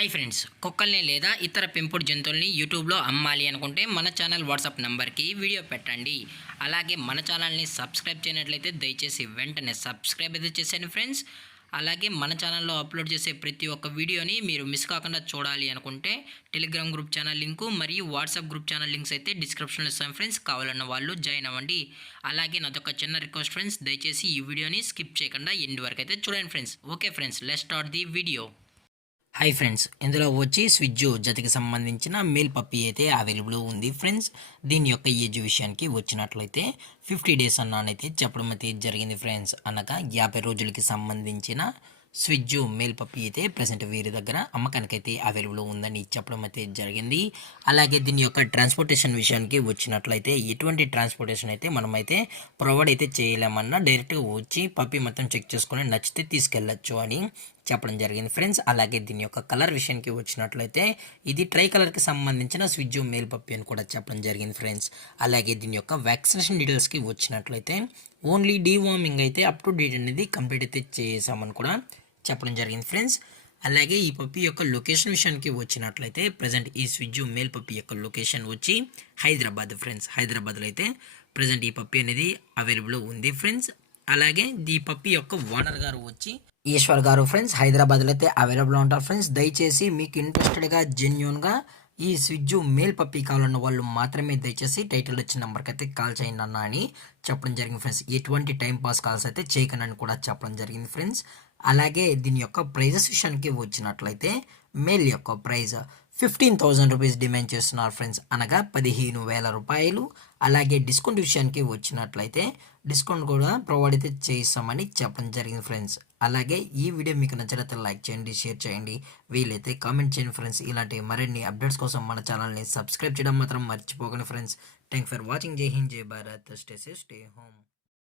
Hi friends, కుక్కల్ని లేదా ఇతర పెంపుడు జంతువుల్ని యూట్యూబ్లో అమ్మాలి అనుకుంటే మన ఛానల్ వాట్సాప్ నెంబర్కి వీడియో పెట్టండి. అలాగే మన ఛానల్ని సబ్స్క్రైబ్ చేయనట్లయితే దయచేసి వెంటనే సబ్స్క్రైబ్ అయితే చేసేయండి ఫ్రెండ్స్. అలాగే మన ఛానల్లో అప్లోడ్ చేసే ప్రతి ఒక్క వీడియోని మీరు మిస్ కాకుండా చూడాలి అనుకుంటే టెలిగ్రామ్ గ్రూప్ ఛానల్ లింకు మరియు వాట్సాప్ గ్రూప్ ఛానల్ లింక్స్ అయితే డిస్క్రిప్షన్లో ఇస్తాను ఫ్రెండ్స్. కావాలన్న వాళ్ళు జాయిన్ అవ్వండి. అలాగే నాదొక చిన్న రిక్వెస్ట్ ఫ్రెండ్స్, దయచేసి ఈ వీడియోని స్కిప్ చేయకుండా ఎండ్ వరకు అయితే చూడండి friends. Okay friends, let's start the video. Hi friends, ఇందులో వచ్చి స్విజ్జు జతకి సంబంధించిన మేల్ పప్పీ అయితే అవైలబుల్ ఉంది ఫ్రెండ్స్. దీని యొక్క ఏజ్ విషయానికి వచ్చినట్లయితే 50 డేస్ అన్నానైతే చెప్పడం అయితే జరిగింది ఫ్రెండ్స్. అనగా 50 రోజులకి సంబంధించిన స్విజ్జు మేల్ పప్పీ అయితే ప్రజెంట్ వీరి దగ్గర అమ్మకానికి అయితే అవైలబుల్ ఉందని చెప్పడం అయితే జరిగింది. అలాగే దీని యొక్క ట్రాన్స్పోర్టేషన్ విషయానికి వచ్చినట్లయితే ఎటువంటి ట్రాన్స్పోర్టేషన్ అయితే మనమైతే ప్రొవైడ్ అయితే చేయలేమన్నా, డైరెక్ట్గా వచ్చి పప్పీ మొత్తం చెక్ చేసుకొని నచ్చితే తీసుకెళ్ళచ్చు అని చెప్పడం జరిగింది ఫ్రెండ్స్. అలాగే దీని యొక్క కలర్ విషయానికి వచ్చినట్లయితే ఇది ట్రై కలర్కి సంబంధించిన స్విజ్జు మేల్ పప్పీ అని కూడా చెప్పడం జరిగింది ఫ్రెండ్స్. అలాగే దీని యొక్క వ్యాక్సినేషన్ డీటెయిల్స్కి వచ్చినట్లయితే ఓన్లీ డీవార్మింగ్ అయితే అప్ టు డేట్ అనేది కంప్లీట్ అయితే చేసామని కూడా చెప్పడం జరిగింది ఫ్రెండ్స్. అలాగే ఈ పప్పీ యొక్క లొకేషన్ విషయానికి వచ్చినట్లయితే ప్రజెంట్ ఈ స్విజ్జు మేల్ పప్పీ యొక్క లొకేషన్ వచ్చి హైదరాబాద్ ఫ్రెండ్స్. హైదరాబాద్లో అయితే ప్రజెంట్ ఈ పప్పీ అనేది అవైలబుల్ ఉంది ఫ్రెండ్స్. అలాగే ఈ పప్పీ యొక్క ఓనర్ గారు వచ్చి ఈశ్వర్ గారు ఫ్రెండ్స్. హైదరాబాద్లో అయితే అవైలబుల్ ఉంటారు ఫ్రెండ్స్. దయచేసి మీకు ఇంట్రెస్టెడ్గా జెన్యూన్గా ఈ స్విజ్జు మేల్ పప్పీ కావాలన్న వాళ్ళు మాత్రమే దయచేసి టైటిల్ వచ్చిన నెంబర్కి అయితే కాల్ చేయండి అన్న అని చెప్పడం జరిగింది ఫ్రెండ్స్. ఎటువంటి టైం పాస్ కాల్స్ అయితే చేయకనని కూడా చెప్పడం జరిగింది ఫ్రెండ్స్. అలాగే దీని యొక్క ప్రైజెస్ విషయానికి వచ్చినట్లయితే మేల్ యొక్క ప్రైజ్ 15,000 రూపీస్ డిమాండ్ చేస్తున్నారు ఫ్రెండ్స్, అనగా 15,000 రూపాయలు. అలాగే డిస్కౌంట్ విషయానికి వచ్చినట్లయితే డిస్కౌంట్ కూడా ప్రొవైడ్ అయితే చేయిస్తామని చెప్పడం జరిగింది ఫ్రెండ్స్. అలాగే ఈ వీడియో మీకు నచ్చినట్లయితే లైక్ చేయండి, షేర్ చేయండి, వీలైతే కామెంట్ చేయండి ఫ్రెండ్స్. ఇలాంటి మరిన్ని అప్డేట్స్ కోసం మన ఛానల్ని సబ్స్క్రైబ్ చేయడం మాత్రం మర్చిపోకండి ఫ్రెండ్స్. Thank for watching. జై హింద్, జై Bharat, stay safe, stay home.